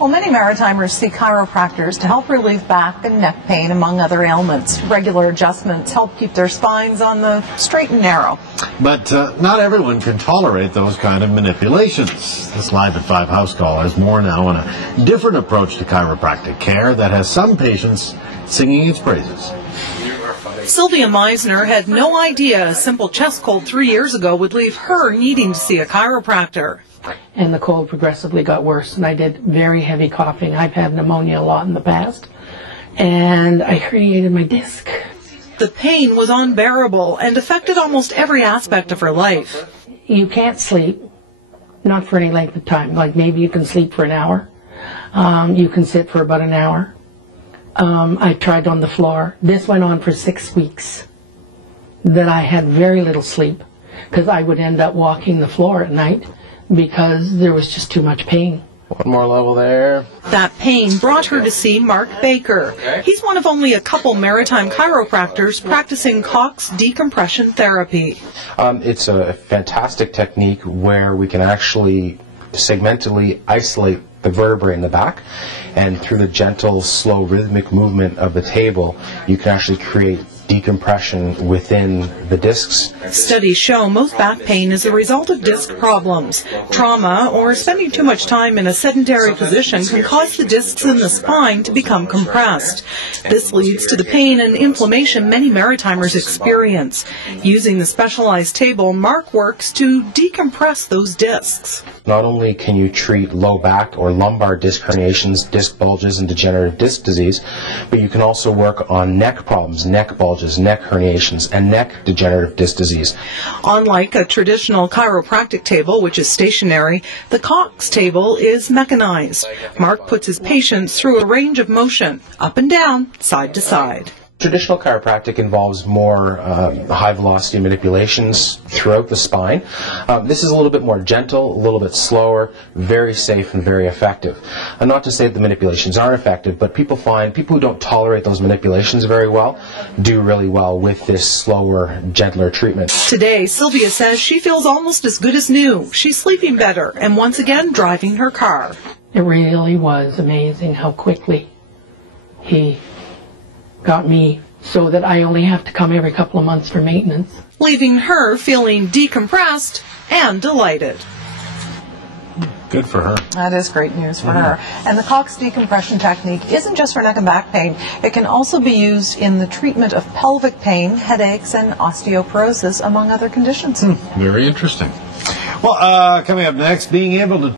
Well, many Maritimers see chiropractors to help relieve back and neck pain, among other ailments. Regular adjustments help keep their spines on the straight and narrow. But not everyone can tolerate those kind of manipulations. This Live at 5 house call has more now on a different approach to chiropractic care that has some patients singing its praises. Sylvia Meisner had no idea a simple chest cold 3 years ago would leave her needing to see a chiropractor. And the cold progressively got worse, and I did very heavy coughing. I've had pneumonia a lot in the past, and I herniated my disc. The pain was unbearable and affected almost every aspect of her life. You can't sleep, not for any length of time. Like maybe you can sleep for an hour. You can sit for about an hour. I tried on the floor. This went on for 6 weeks. That I had very little sleep because I would end up walking the floor at night because there was just too much pain. One more level there. That pain brought her to see Mark Baker. He's one of only a couple maritime chiropractors practicing Cox Decompression Therapy. It's a fantastic technique where we can actually segmentally isolate the vertebrae in the back, and through the gentle, slow, rhythmic movement of the table, you can actually create decompression within the discs. Studies show most back pain is a result of disc problems. Trauma or spending too much time in a sedentary position can cause the discs in the spine to become compressed. This leads to the pain and inflammation many Maritimers experience. Using the specialized table, Mark works to decompress those discs. Not only can you treat low back or lumbar disc herniations, disc bulges, and degenerative disc disease, but you can also work on neck problems, neck bulges, neck herniations, and neck degenerative disc disease. Unlike a traditional chiropractic table, which is stationary, the Cox table is mechanized. Mark puts his patients through a range of motion, up and down, side to side. Traditional chiropractic involves more high-velocity manipulations throughout the spine. This is a little bit more gentle, a little bit slower, very safe and very effective. And not to say that the manipulations aren't effective, but people who don't tolerate those manipulations very well do really well with this slower, gentler treatment. Today, Sylvia says she feels almost as good as new. She's sleeping better and once again driving her car. It really was amazing how quickly he got me so that I only have to come every couple of months for maintenance. Leaving her feeling decompressed and delighted. Good for her. That is great news for her. And the Cox decompression technique isn't just for neck and back pain. It can also be used in the treatment of pelvic pain, headaches, and osteoporosis, among other conditions. Very interesting. Well, coming up next, being able to